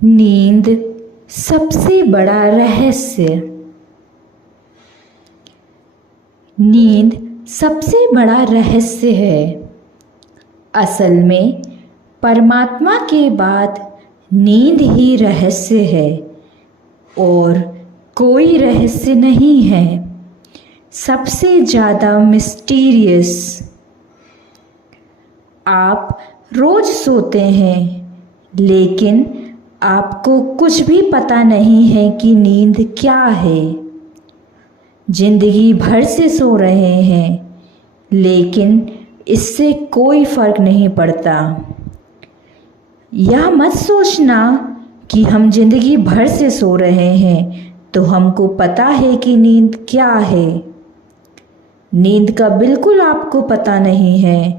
नींद सबसे बड़ा रहस्य। नींद सबसे बड़ा रहस्य है। असल में परमात्मा के बाद नींद ही रहस्य है और कोई रहस्य नहीं है। सबसे ज़्यादा मिस्टीरियस। आप रोज सोते हैं लेकिन आपको कुछ भी पता नहीं है कि नींद क्या है। जिंदगी भर से सो रहे हैं लेकिन इससे कोई फर्क नहीं पड़ता। यह मत सोचना कि हम जिंदगी भर से सो रहे हैं तो हमको पता है कि नींद क्या है। नींद का बिल्कुल आपको पता नहीं है,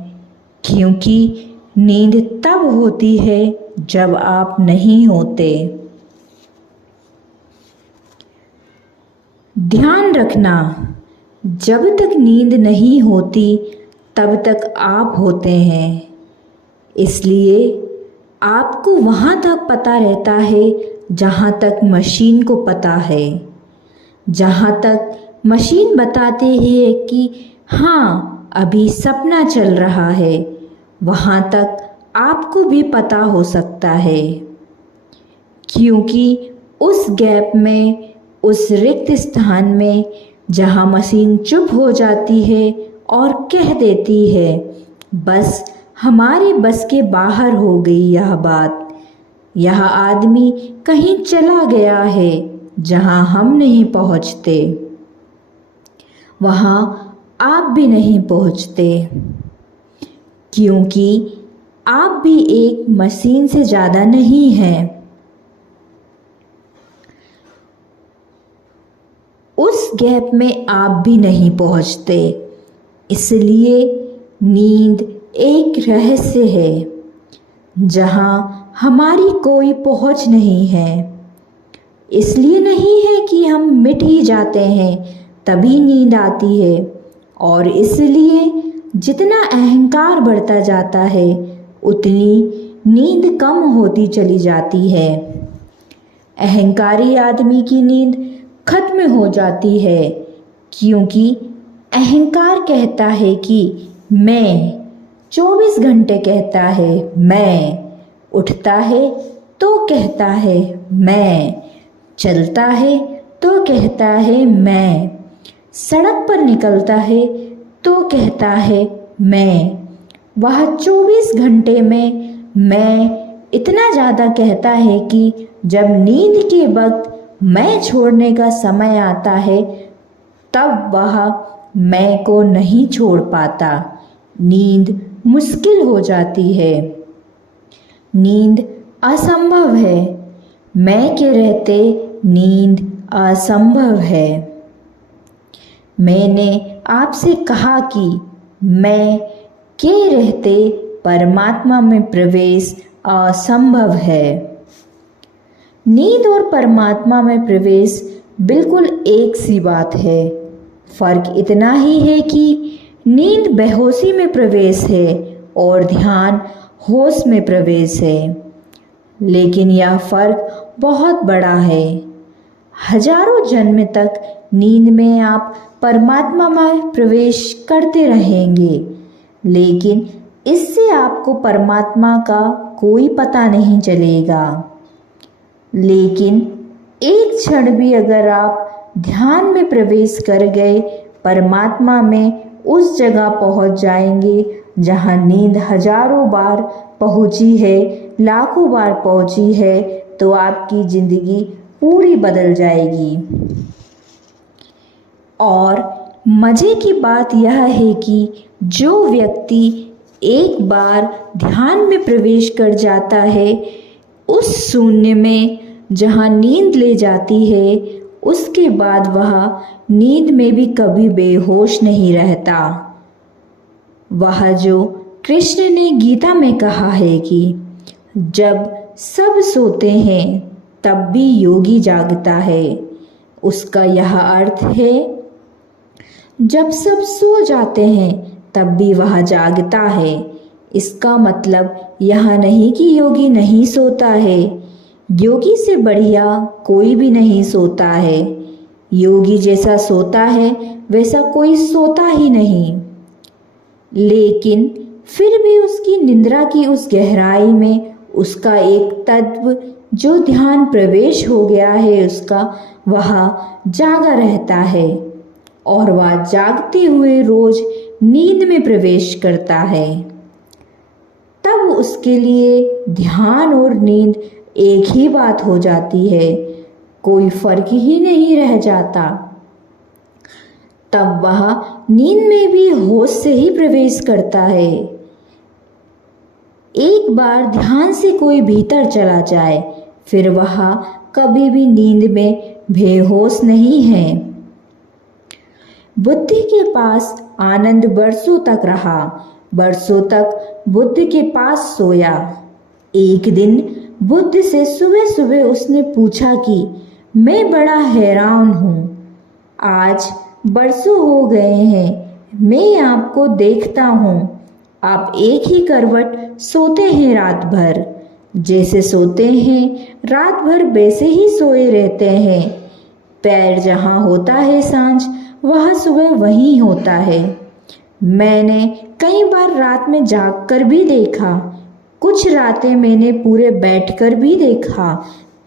क्योंकि नींद तब होती है जब आप नहीं होते। ध्यान रखना, जब तक नींद नहीं होती तब तक आप होते हैं। इसलिए आपको वहाँ तक पता रहता है जहाँ तक मशीन को पता है। जहाँ तक मशीन बताते हैं कि हाँ अभी सपना चल रहा है, वहाँ तक आपको भी पता हो सकता है, क्योंकि उस गैप में, उस रिक्त स्थान में जहाँ मशीन चुप हो जाती है और कह देती है बस हमारे बस के बाहर हो गई यह बात, यह आदमी कहीं चला गया है जहाँ हम नहीं पहुँचते, वहाँ आप भी नहीं पहुँचते, क्योंकि आप भी एक मशीन से ज़्यादा नहीं हैं। उस गैप में आप भी नहीं पहुँचते। इसलिए नींद एक रहस्य है जहाँ हमारी कोई पहुँच नहीं है। इसलिए नहीं है कि हम मिट ही जाते हैं तभी नींद आती है, और इसलिए जितना अहंकार बढ़ता जाता है उतनी नींद कम होती चली जाती है। अहंकारी आदमी की नींद खत्म हो जाती है, क्योंकि अहंकार कहता है कि मैं, 24 घंटे कहता है मैं, उठता है तो कहता है मैं, चलता है तो कहता है मैं, सड़क पर निकलता है तो कहता है मैं। वह 24 घंटे में मैं इतना ज़्यादा कहता है कि जब नींद के वक्त मैं छोड़ने का समय आता है तब वह मैं को नहीं छोड़ पाता। नींद मुश्किल हो जाती है। नींद असंभव है। मैं के रहते नींद असंभव है। मैंने आपसे कहा कि मैं के रहते परमात्मा में प्रवेश असंभव है। नींद और परमात्मा में प्रवेश बिल्कुल एक सी बात है। फर्क इतना ही है कि नींद बेहोशी में प्रवेश है और ध्यान होश में प्रवेश है, लेकिन यह फर्क बहुत बड़ा है। हजारों जन्म तक नींद में आप परमात्मा में प्रवेश करते रहेंगे, लेकिन इससे आपको परमात्मा का कोई पता नहीं चलेगा। लेकिन एक क्षण भी अगर आप ध्यान में प्रवेश कर गए, परमात्मा में उस जगह पहुंच जाएंगे जहां नींद हजारों बार पहुंची है, लाखों बार पहुंची है, तो आपकी जिंदगी पूरी बदल जाएगी। और मज़े की बात यह है कि जो व्यक्ति एक बार ध्यान में प्रवेश कर जाता है, उस शून्य में जहाँ नींद ले जाती है, उसके बाद वह नींद में भी कभी बेहोश नहीं रहता। वह जो कृष्ण ने गीता में कहा है कि जब सब सोते हैं तब भी योगी जागता है, उसका यह अर्थ है जब सब सो जाते हैं तब भी वह जागता है। इसका मतलब यह नहीं कि योगी नहीं सोता है, योगी से बढ़िया कोई भी नहीं सोता है। योगी जैसा सोता है वैसा कोई सोता ही नहीं। लेकिन फिर भी उसकी निद्रा की उस गहराई में उसका एक तत्व जो ध्यान प्रवेश हो गया है उसका, वह जागा रहता है और वह जागते हुए रोज नींद में प्रवेश करता है। तब उसके लिए ध्यान और नींद एक ही बात हो जाती है, कोई फर्क ही नहीं रह जाता। तब वह नींद में भी होश से ही प्रवेश करता है। एक बार ध्यान से कोई भीतर चला जाए फिर वह कभी भी नींद में बेहोश नहीं है। बुद्ध के पास आनंद बरसों तक रहा, बरसों तक बुद्ध के पास सोया। एक दिन बुद्ध से सुबह सुबह उसने पूछा कि मैं बड़ा हैरान हूँ, आज बरसों हो गए हैं मैं आपको देखता हूँ, आप एक ही करवट सोते हैं रात भर, जैसे सोते हैं रात भर वैसे ही सोए रहते हैं। पैर जहाँ होता है सांझ वह सुबह वहीं होता है। मैंने कई बार रात में जाग कर भी देखा, कुछ रातें मैंने पूरे बैठकर भी देखा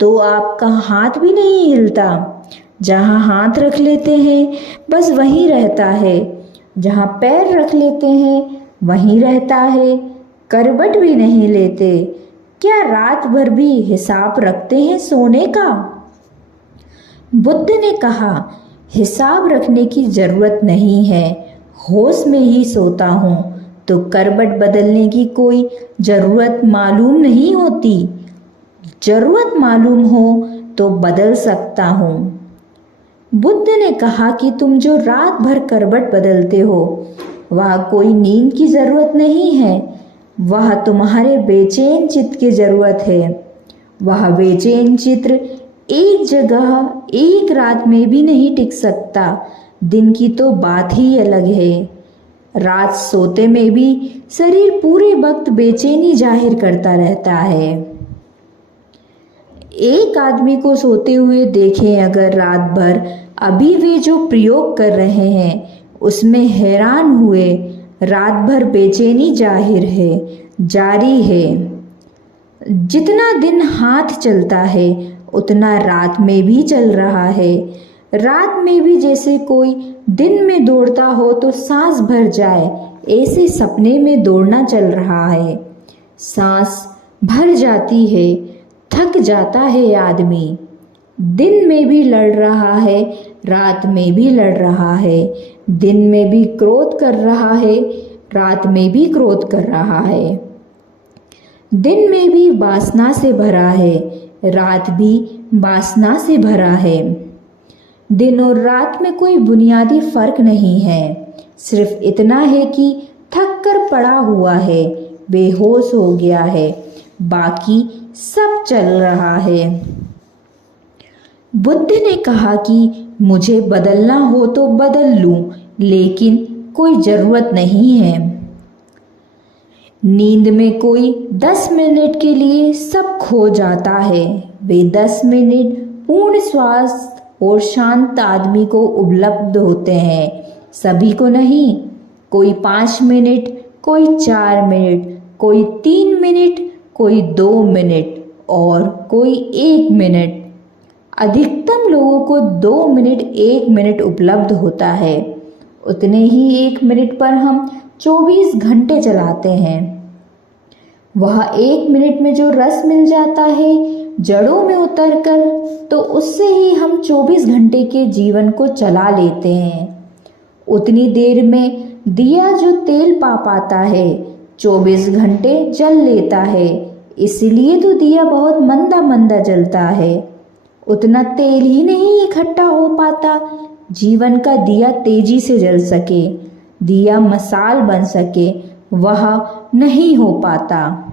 तो आपका हाथ भी नहीं हिलता। जहाँ हाथ रख लेते हैं बस वहीं रहता है, जहाँ पैर रख लेते हैं वहीं रहता है, करवट भी नहीं लेते। क्या रात भर भी हिसाब रखते हैं सोने का? बुद्ध ने कहा, हिसाब रखने की जरूरत नहीं है, होश में ही सोता हूँ तो करवट बदलने की कोई जरूरत मालूम नहीं होती। जरूरत मालूम हो तो बदल सकता हूँ। बुद्ध ने कहा कि तुम जो रात भर करवट बदलते हो वह कोई नींद की जरूरत नहीं है, वह तुम्हारे बेचैन चित्त की जरूरत है। वह बेचैन चित्र एक जगह एक रात में भी नहीं टिक सकता, दिन की तो बात ही अलग है। रात सोते में भी शरीर पूरे वक्त बेचैनी जाहिर करता रहता है। एक आदमी को सोते हुए देखें अगर रात भर, अभी वे जो प्रयोग कर रहे हैं उसमें हैरान हुए, रात भर बेचैनी जाहिर है, जारी है। जितना दिन हाथ चलता है उतना रात में भी चल रहा है। रात में भी जैसे कोई दिन में दौड़ता हो तो सांस भर जाए, ऐसे सपने में दौड़ना चल रहा है। सांस भर जाती है, थक जाता है आदमी। दिन में भी लड़ रहा है, रात में भी लड़ रहा है। दिन में भी क्रोध कर रहा है, रात में भी क्रोध कर रहा है। दिन में भी वासना से भरा है, रात भी वासना से भरा है। दिन और रात में कोई बुनियादी फर्क नहीं है, सिर्फ इतना है कि थक कर पड़ा हुआ है, बेहोश हो गया है, बाकी सब चल रहा है। बुद्ध ने कहा कि मुझे बदलना हो तो बदल लूं, लेकिन कोई जरूरत नहीं है। नींद में कोई 10 मिनट के लिए सब खो जाता है। वे 10 मिनट पूर्ण स्वास्थ्य और शांत आदमी को उपलब्ध होते हैं, सभी को नहीं। कोई 5 मिनट, कोई 4 मिनट, कोई 3 मिनट, कोई 2 मिनट और कोई 1 मिनट। अधिकतम लोगों को 2 मिनट 1 मिनट उपलब्ध होता है। उतने ही 1 मिनट पर हम 24 घंटे चलाते हैं। वह 1 मिनट में जो रस मिल जाता है जड़ों में उतरकर, तो उससे ही हम 24 घंटे के जीवन को चला लेते हैं। उतनी देर में दिया जो तेल पा पाता है 24 घंटे जल लेता है, इसलिए तो दिया बहुत मंदा मंदा जलता है। उतना तेल ही नहीं इकट्ठा हो पाता जीवन का दिया तेजी से जल सके, दिया मसाल बन सके, वह नहीं हो पाता।